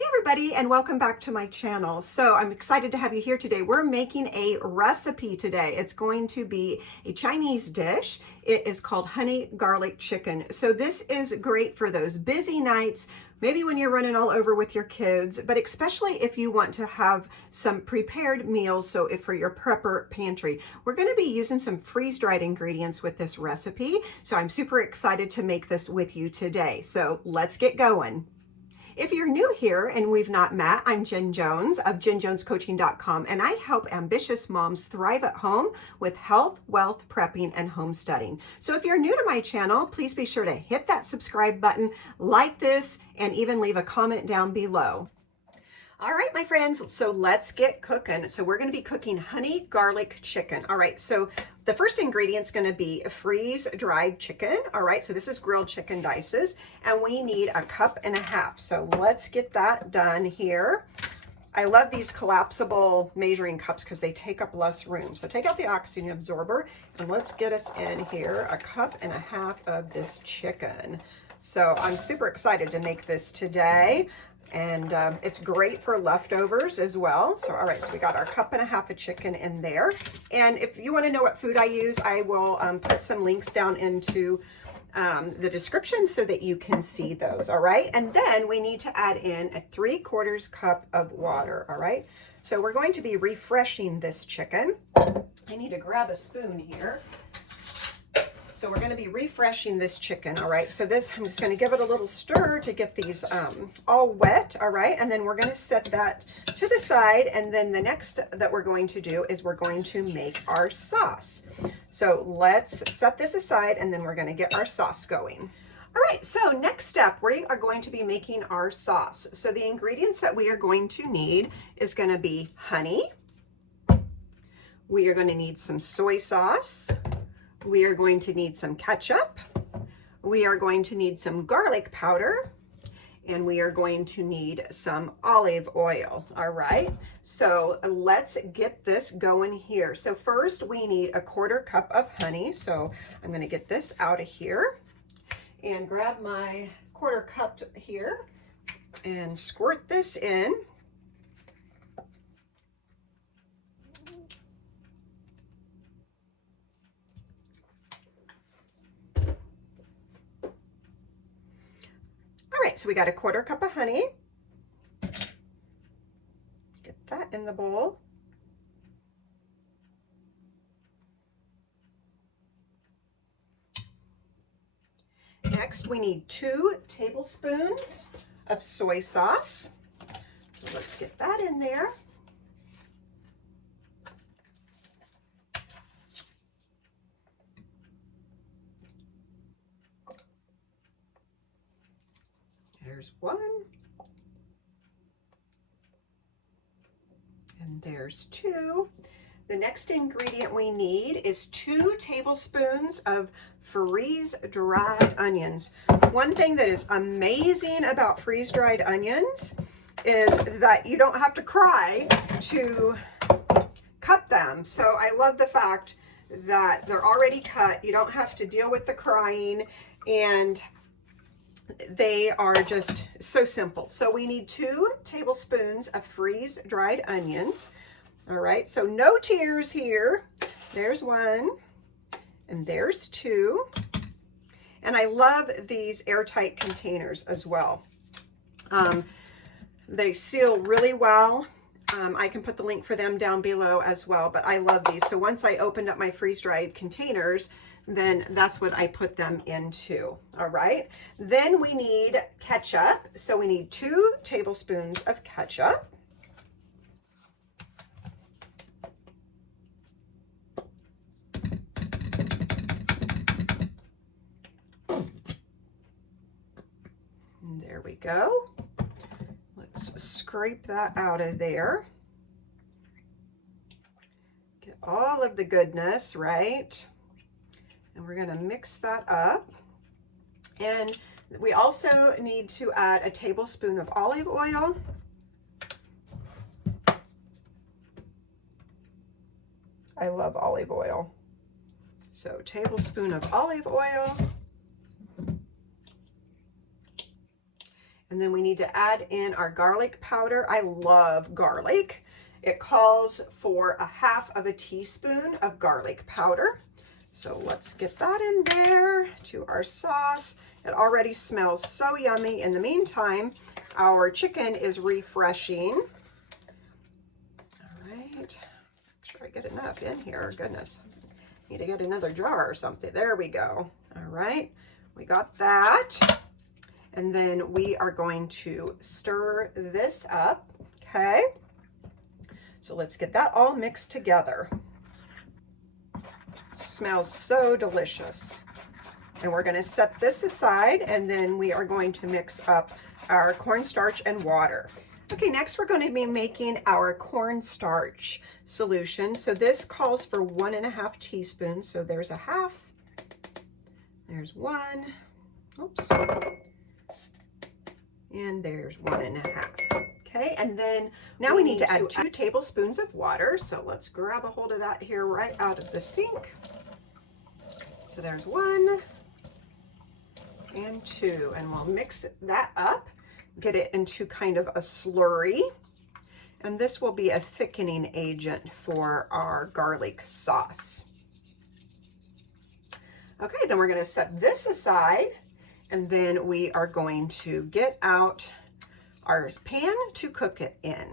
Hey everybody, and welcome back to my channel. So I'm excited to have you here today. We're making a recipe today. It's going to be a Chinese dish. It is called honey garlic chicken. So this is great for those busy nights, maybe when you're running all over with your kids, but especially if you want to have some prepared meals. So if for your prepper pantry, we're going to be using some freeze-dried ingredients with this recipe. So I'm super excited to make this with you today. So let's get going. If you're new here and we've not met, I'm Jen Jones of jenjonescoaching.com, and I help ambitious moms thrive at home with health, wealth, prepping, and homesteading. So if you're new to my channel, please be sure to hit that subscribe button, like this, and even leave a comment down below. All right, my friends, so let's get cooking. So we're going to be cooking honey garlic chicken. All right, so the first ingredient is going to be freeze-dried chicken. All right, so this is grilled chicken dices, and we need 1.5 cups. So let's get that done here. I love these collapsible measuring cups because they take up less room. So take out the oxygen absorber, and let's get us in here 1.5 cups of this chicken. So I'm super excited to make this today. And it's great for leftovers as well. So, all right, so we got our 1.5 cups of chicken in there. And if you want to know what food I use, I will put some links down into the description so that you can see those, all right? And then we need to add in a 3/4 cup of water, all right? So we're going to be refreshing this chicken. I need to grab a spoon here. So we're going to be refreshing this chicken, all right? So this, I'm just going to give it a little stir to get these all wet, all right? And then we're going to set that to the side. And then the next that we're going to do is we're going to make our sauce. So let's set this aside, and then we're going to get our sauce going. All right, so next step, we are going to be making our sauce. So the ingredients that we are going to need is going to be honey. We are going to need some soy sauce. We are going to need some ketchup. We are going to need some garlic powder, and we are going to need some olive oil. All right, so let's get this going here. So first we need 1/4 cup of honey. So I'm going to get this out of here and grab my 1/4 cup here and squirt this in. All right, so we got 1/4 cup of honey. Get that in the bowl. Next, we need 2 tablespoons of soy sauce. So let's get that in there. There's 1, and there's 2. The next ingredient we need is 2 tablespoons of freeze-dried onions. One thing that is amazing about freeze-dried onions is that you don't have to cry to cut them. So I love the fact that they're already cut. You don't have to deal with the crying, and they are just so simple. So we need 2 tablespoons of freeze-dried onions. All right, so no tears here. There's 1, and there's 2. And I love these airtight containers as well. They seal really well. I can put the link for them down below as well, but I love these. So once I opened up my freeze-dried containers, then that's what I put them into. All right, then we need ketchup. So we need 2 tablespoons of ketchup. And there we go. Let's scrape that out of there. Get all of the goodness, right? And we're going to mix that up. And we also need to add a tablespoon of olive oil. I love olive oil. So tablespoon of olive oil. And then we need to add in our garlic powder. I love garlic. It calls for 1/2 teaspoon of garlic powder. So let's get that in there to our sauce. It already smells so yummy. In the meantime, our chicken is refreshing. All right, make sure I get enough in here. Goodness, need to get another jar or something. There we go. All right, we got that. And then we are going to stir this up, okay? So let's get that all mixed together. Smells so delicious. And we're gonna set this aside, and then we are going to mix up our cornstarch and water. Okay, next we're going to be making our cornstarch solution. So this calls for 1.5 teaspoons. So there's 1/2, there's 1, oops, and there's 1.5. Okay, and then now we need to add 2 tablespoons of water. So let's grab a hold of that here right out of the sink. So there's 1 and 2, and we'll mix that up, get it into kind of a slurry. And this will be a thickening agent for our garlic sauce. Okay, then we're going to set this aside, and then we are going to get out our pan to cook it in.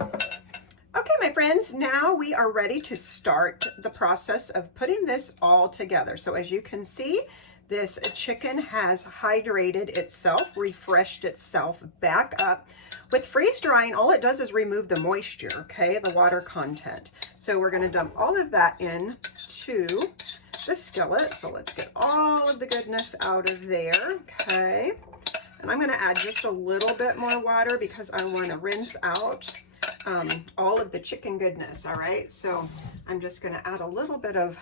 Okay, my friends, now we are ready to start the process of putting this all together. So as you can see, this chicken has hydrated itself, refreshed itself back up. With freeze drying, all it does is remove the moisture, okay, the water content. So we're going to dump all of that in to the skillet. So let's get all of the goodness out of there, okay. And I'm going to add just a little bit more water because I want to rinse out all of the chicken goodness, all right. So I'm just going to add a little bit of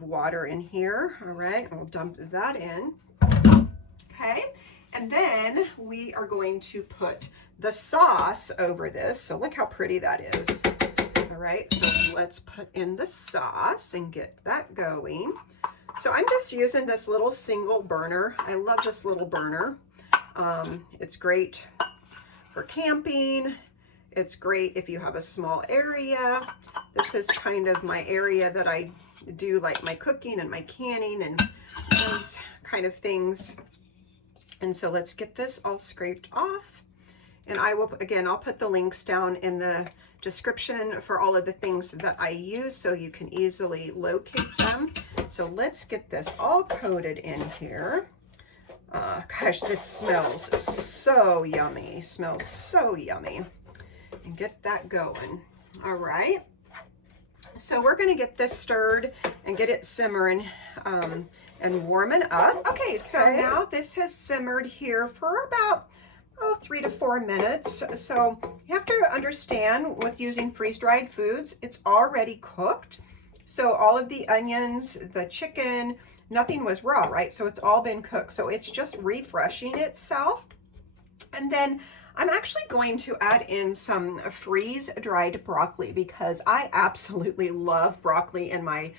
water in here, all right. I'll dump that in, okay. And then we are going to put the sauce over this. So look how pretty that is. All right, so let's put in the sauce and get that going. So I'm just using this little single burner. I love this little burner. It's great for camping. It's great if you have a small area. This is kind of my area that I do like my cooking and my canning and those kind of things. And so let's get this all scraped off. And I will, again, I'll put the links down in the description for all of the things that I use so you can easily locate them. So let's get this all coated in here. Gosh, this smells so yummy. Smells so yummy. And get that going. All right. So we're going to get this stirred and get it simmering and warming up. Okay, so now this has simmered here for about 3 to 4 minutes. So you have to understand with using freeze-dried foods, it's already cooked. So all of the onions, the chicken, nothing was raw, right? So it's all been cooked. So it's just refreshing itself. And then I'm actually going to add in some freeze-dried broccoli because I absolutely love broccoli in my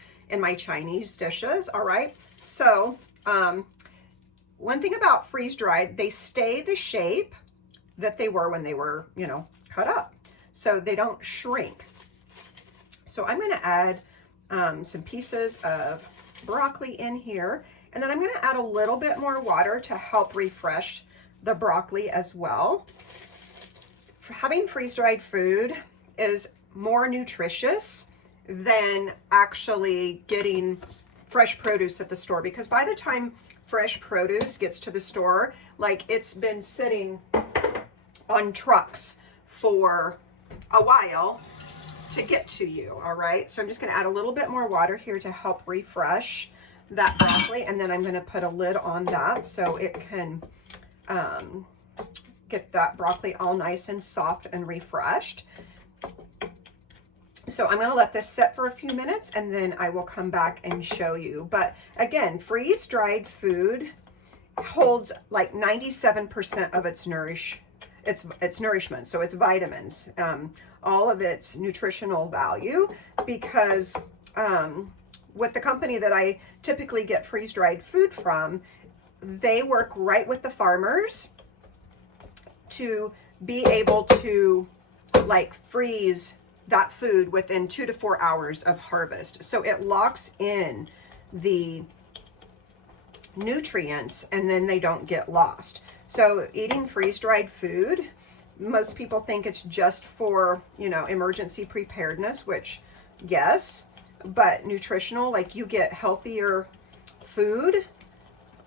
Chinese dishes, all right? So one thing about freeze-dried, they stay the shape that they were when they were, you know, cut up. So they don't shrink. So I'm going to add some pieces of broccoli in here. And then I'm going to add a little bit more water to help refresh the broccoli as well. Having freeze-dried food is more nutritious than actually getting fresh produce at the store, because by the time fresh produce gets to the store, like it's been sitting on trucks for a while to get to you, all right? So I'm just gonna add a little bit more water here to help refresh that broccoli, and then I'm gonna put a lid on that so it can get that broccoli all nice and soft and refreshed. So I'm going to let this sit for a few minutes and then I will come back and show you. But again, freeze-dried food holds like 97% of its nourishment, so its vitamins, all of its nutritional value, because with the company that I typically get freeze-dried food from, they work right with the farmers to be able to like freeze that food within 2 to 4 hours of harvest. So it locks in the nutrients and then they don't get lost. So eating freeze-dried food, most people think it's just for, you know, emergency preparedness, which yes, but nutritional, like you get healthier food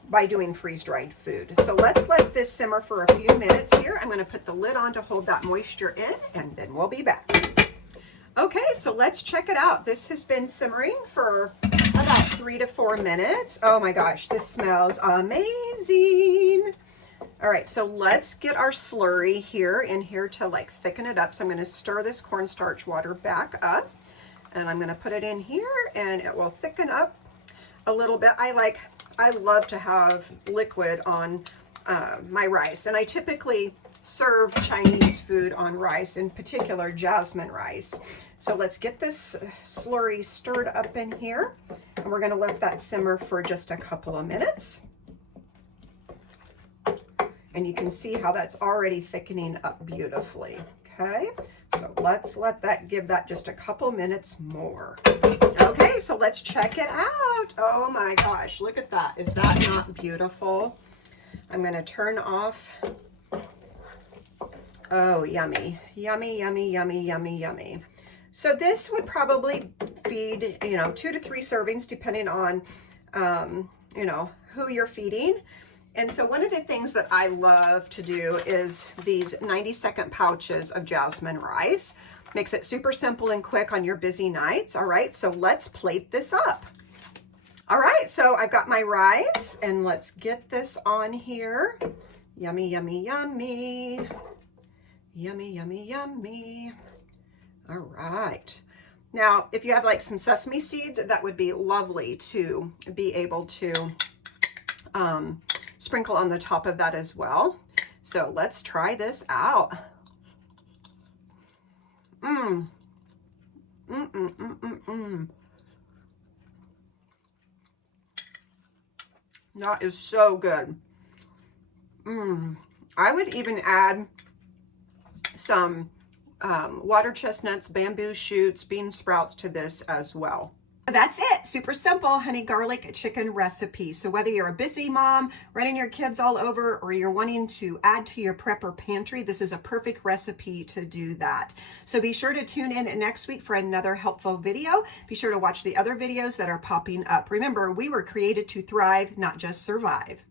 by doing freeze-dried food. So let's let this simmer for a few minutes here. I'm going to put the lid on to hold that moisture in, and then we'll be back. Okay, so let's check it out. This has been simmering for about 3 to 4 minutes. Oh my gosh, this smells amazing. All right, so let's get our slurry here in here to like thicken it up. So I'm going to stir this cornstarch water back up, and I'm going to put it in here, and it will thicken up a little bit. I love to have liquid on my rice, and I typically serve Chinese food on rice, in particular jasmine rice. So let's get this slurry stirred up in here, and we're going to let that simmer for just a couple of minutes. And you can see how that's already thickening up beautifully. Okay, so let's let that, give that just a couple minutes more. Okay, so let's check it out. Oh my gosh, look at that. Is that not beautiful? I'm going to turn off. Oh, yummy, yummy, yummy, yummy, yummy, yummy. So this would probably feed, you know, 2 to 3 servings, depending on, you know, who you're feeding. And so one of the things that I love to do is these 90-second pouches of jasmine rice. Makes it super simple and quick on your busy nights. All right, so let's plate this up. All right, so I've got my rice, and let's get this on here. Yummy, yummy, yummy. Yummy, yummy, yummy. All right. Now, if you have like some sesame seeds, that would be lovely to be able to sprinkle on the top of that as well. So let's try this out. That is so good. I would even add some water chestnuts, bamboo shoots, bean sprouts to this as well. That's it. Super simple honey garlic chicken recipe. So whether you're a busy mom, running your kids all over, or you're wanting to add to your prepper pantry, this is a perfect recipe to do that. So be sure to tune in next week for another helpful video. Be sure to watch the other videos that are popping up. Remember, we were created to thrive, not just survive.